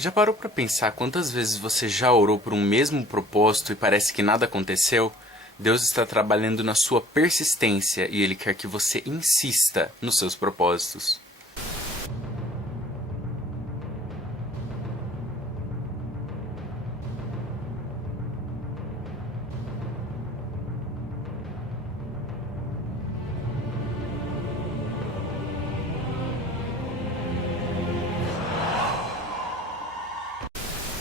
Já parou para pensar quantas vezes você já orou por um mesmo propósito e parece que nada aconteceu? Deus está trabalhando na sua persistência e Ele quer que você insista nos seus propósitos.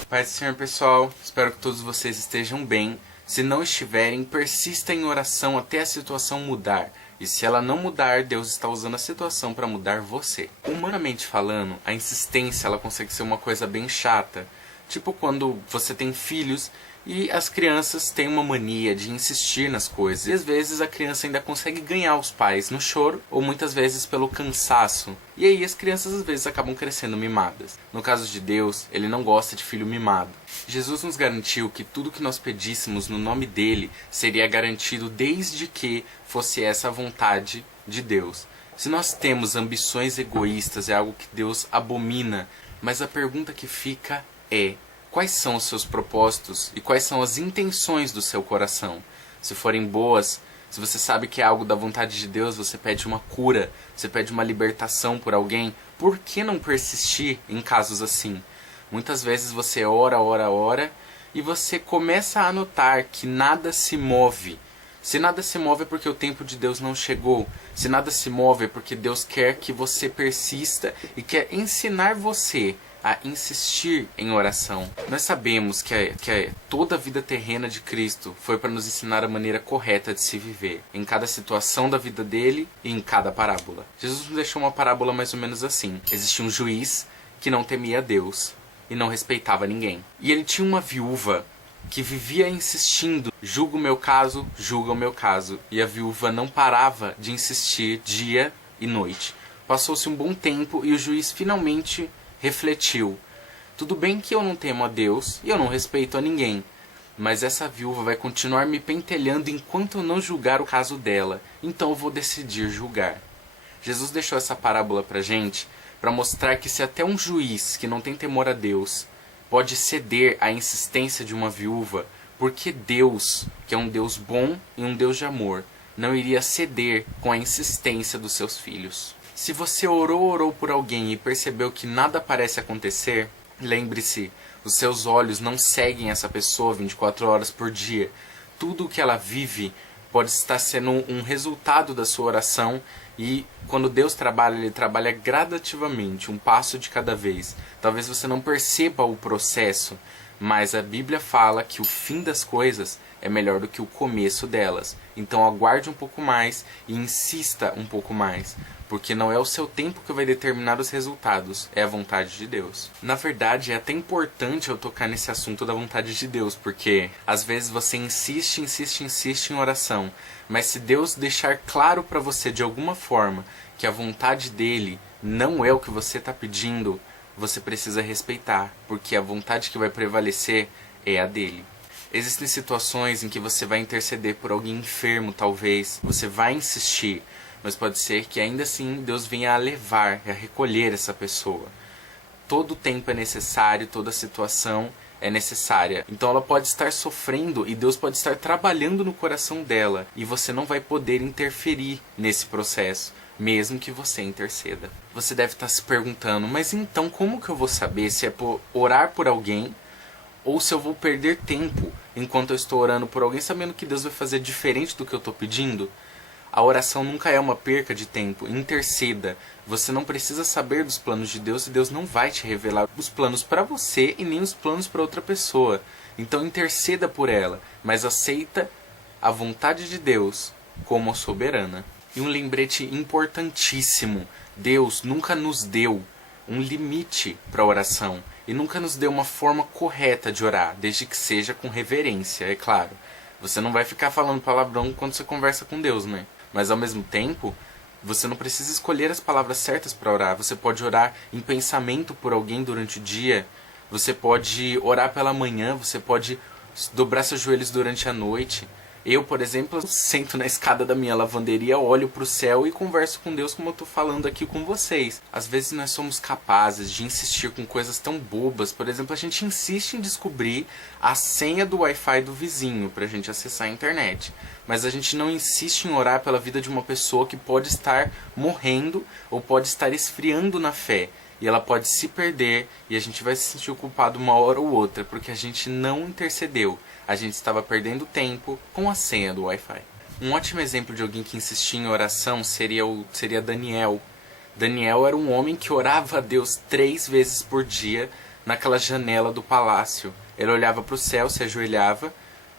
Paz do Senhor, pessoal. Espero que todos vocês estejam bem. Se não estiverem, persista em oração até a situação mudar. E se ela não mudar, Deus está usando a situação para mudar você. Humanamente falando, a insistência ela consegue ser uma coisa bem chata. Tipo quando você tem filhos e as crianças têm uma mania de insistir nas coisas. E às vezes a criança ainda consegue ganhar os pais no choro ou muitas vezes pelo cansaço. E aí as crianças às vezes acabam crescendo mimadas. No caso de Deus, Ele não gosta de filho mimado. Jesus nos garantiu que tudo que nós pedíssemos no nome dEle seria garantido desde que fosse essa a vontade de Deus. Se nós temos ambições egoístas, é algo que Deus abomina. Mas a pergunta que fica é: quais são os seus propósitos e quais são as intenções do seu coração? Se forem boas, se você sabe que é algo da vontade de Deus, você pede uma cura, você pede uma libertação por alguém, por que não persistir em casos assim? Muitas vezes você ora e você começa a notar que nada se move. Se nada se move é porque o tempo de Deus não chegou. Se nada se move é porque Deus quer que você persista e quer ensinar você a insistir em oração. Nós sabemos que toda a vida terrena de Cristo foi para nos ensinar a maneira correta de se viver, em cada situação da vida dele e em cada parábola. Jesus nos deixou uma parábola mais ou menos assim. Existia um juiz que não temia Deus e não respeitava ninguém. E ele tinha uma viúva que vivia insistindo: julga o meu caso, julga o meu caso. E a viúva não parava de insistir dia e noite. Passou-se um bom tempo e o juiz finalmente refletiu: tudo bem que eu não temo a Deus e eu não respeito a ninguém, mas essa viúva vai continuar me pentelhando enquanto eu não julgar o caso dela, então eu vou decidir julgar. Jesus deixou essa parábola pra gente para mostrar que se até um juiz que não tem temor a Deus pode ceder à insistência de uma viúva, porque Deus, que é um Deus bom e um Deus de amor, não iria ceder com a insistência dos seus filhos. Se você orou por alguém e percebeu que nada parece acontecer, lembre-se, os seus olhos não seguem essa pessoa 24 horas por dia. Tudo o que ela vive pode estar sendo um resultado da sua oração, e quando Deus trabalha, Ele trabalha gradativamente, um passo de cada vez. Talvez você não perceba o processo, mas a Bíblia fala que o fim das coisas é melhor do que o começo delas. Então aguarde um pouco mais e insista um pouco mais, porque não é o seu tempo que vai determinar os resultados, é a vontade de Deus. Na verdade, é até importante eu tocar nesse assunto da vontade de Deus, porque às vezes você insiste em oração, mas se Deus deixar claro para você de alguma forma que a vontade dele não é o que você está pedindo, você precisa respeitar, porque a vontade que vai prevalecer é a dele. Existem situações em que você vai interceder por alguém enfermo, talvez, você vai insistir, mas pode ser que ainda assim Deus venha a levar, a recolher essa pessoa. Todo tempo é necessário, toda situação é necessária. Então ela pode estar sofrendo e Deus pode estar trabalhando no coração dela, e você não vai poder interferir nesse processo, mesmo que você interceda. Você deve estar se perguntando: mas então como que eu vou saber se é por orar por alguém ou se eu vou perder tempo enquanto eu estou orando por alguém, sabendo que Deus vai fazer diferente do que eu estou pedindo? A oração nunca é uma perca de tempo. Interceda. Você não precisa saber dos planos de Deus e Deus não vai te revelar os planos para você e nem os planos para outra pessoa. Então interceda por ela, mas aceita a vontade de Deus como a soberana. E um lembrete importantíssimo: Deus nunca nos deu um limite para a oração e nunca nos deu uma forma correta de orar, desde que seja com reverência, é claro. Você não vai ficar falando palavrão quando você conversa com Deus, né? Mas ao mesmo tempo, você não precisa escolher as palavras certas para orar. Você pode orar em pensamento por alguém durante o dia. Você pode orar pela manhã. Você pode dobrar seus joelhos durante a noite. Eu, por exemplo, sento na escada da minha lavanderia, olho para o céu e converso com Deus como eu estou falando aqui com vocês. Às vezes nós somos capazes de insistir com coisas tão bobas. Por exemplo, a gente insiste em descobrir a senha do Wi-Fi do vizinho para a gente acessar a internet. Mas a gente não insiste em orar pela vida de uma pessoa que pode estar morrendo ou pode estar esfriando na fé. E ela pode se perder e a gente vai se sentir culpado uma hora ou outra, porque a gente não intercedeu. A gente estava perdendo tempo com a senha do Wi-Fi. Um ótimo exemplo de alguém que insistia em oração seria Daniel. Daniel era um homem que orava a Deus 3 vezes por dia naquela janela do palácio. Ele olhava para o céu, se ajoelhava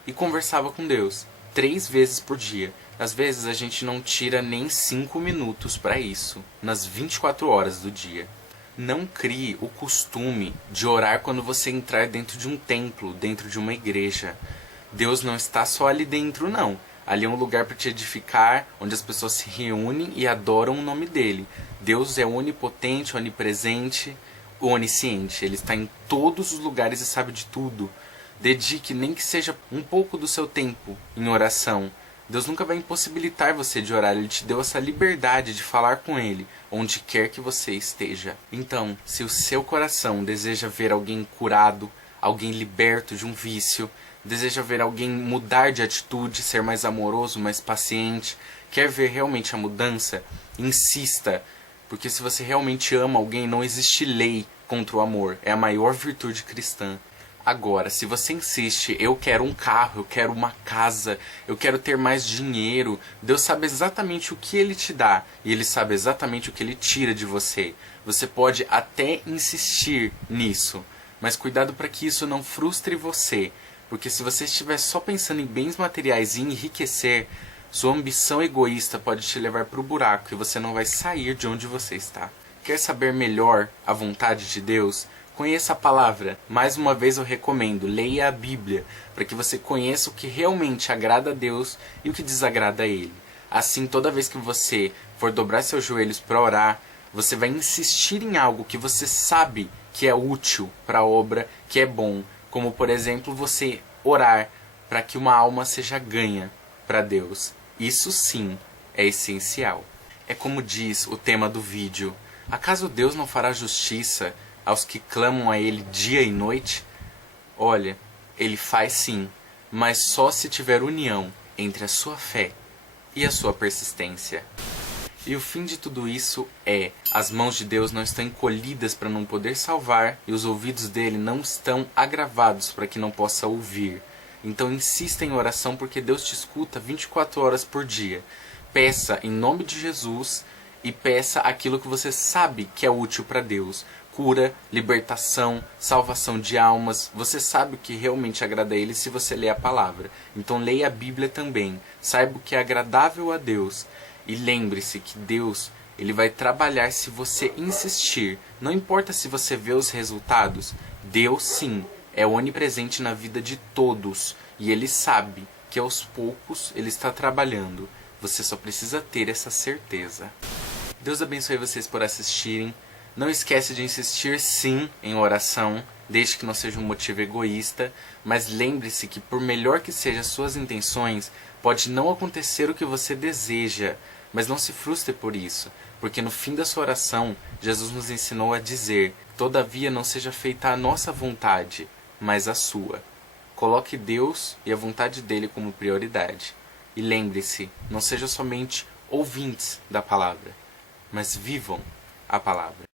e conversava com Deus 3 vezes por dia. Às vezes a gente não tira nem 5 minutos para isso, nas 24 horas do dia. Não crie o costume de orar quando você entrar dentro de um templo, dentro de uma igreja. Deus não está só ali dentro, não. Ali é um lugar para te edificar, onde as pessoas se reúnem e adoram o nome dele. Deus é onipotente, onipresente, onisciente. Ele está em todos os lugares e sabe de tudo. Dedique nem que seja um pouco do seu tempo em oração. Deus nunca vai impossibilitar você de orar. Ele te deu essa liberdade de falar com Ele, onde quer que você esteja. Então, se o seu coração deseja ver alguém curado, alguém liberto de um vício, deseja ver alguém mudar de atitude, ser mais amoroso, mais paciente, quer ver realmente a mudança, insista. Porque se você realmente ama alguém, não existe lei contra o amor. É a maior virtude cristã. Agora, se você insiste, eu quero um carro, eu quero uma casa, eu quero ter mais dinheiro, Deus sabe exatamente o que Ele te dá e Ele sabe exatamente o que Ele tira de você. Você pode até insistir nisso, mas cuidado para que isso não frustre você, porque se você estiver só pensando em bens materiais e em enriquecer, sua ambição egoísta pode te levar para o buraco e você não vai sair de onde você está. Quer saber melhor a vontade de Deus? Conheça a palavra. Mais uma vez eu recomendo, leia a Bíblia, para que você conheça o que realmente agrada a Deus e o que desagrada a Ele. Assim, toda vez que você for dobrar seus joelhos para orar, você vai insistir em algo que você sabe que é útil para a obra, que é bom. Como, por exemplo, você orar para que uma alma seja ganha para Deus. Isso sim é essencial. É como diz o tema do vídeo. Acaso Deus não fará justiça aos que clamam a Ele dia e noite? Olha, Ele faz sim, mas só se tiver união entre a sua fé e a sua persistência. E o fim de tudo isso é, as mãos de Deus não estão encolhidas para não poder salvar e os ouvidos dele não estão agravados para que não possa ouvir. Então insista em oração porque Deus te escuta 24 horas por dia. Peça em nome de Jesus e peça aquilo que você sabe que é útil para Deus. Cura, libertação, salvação de almas. Você sabe o que realmente agrada a Ele se você ler a palavra. Então leia a Bíblia também. Saiba o que é agradável a Deus. E lembre-se que Deus, Ele vai trabalhar se você insistir. Não importa se você vê os resultados. Deus sim é onipresente na vida de todos. E Ele sabe que aos poucos Ele está trabalhando. Você só precisa ter essa certeza. Deus abençoe vocês por assistirem. Não esquece de insistir sim em oração, desde que não seja um motivo egoísta, mas lembre-se que por melhor que sejam as suas intenções, pode não acontecer o que você deseja, mas não se frustre por isso, porque no fim da sua oração, Jesus nos ensinou a dizer, todavia não seja feita a nossa vontade, mas a sua. Coloque Deus e a vontade dele como prioridade. E lembre-se, não sejam somente ouvintes da palavra, mas vivam a palavra.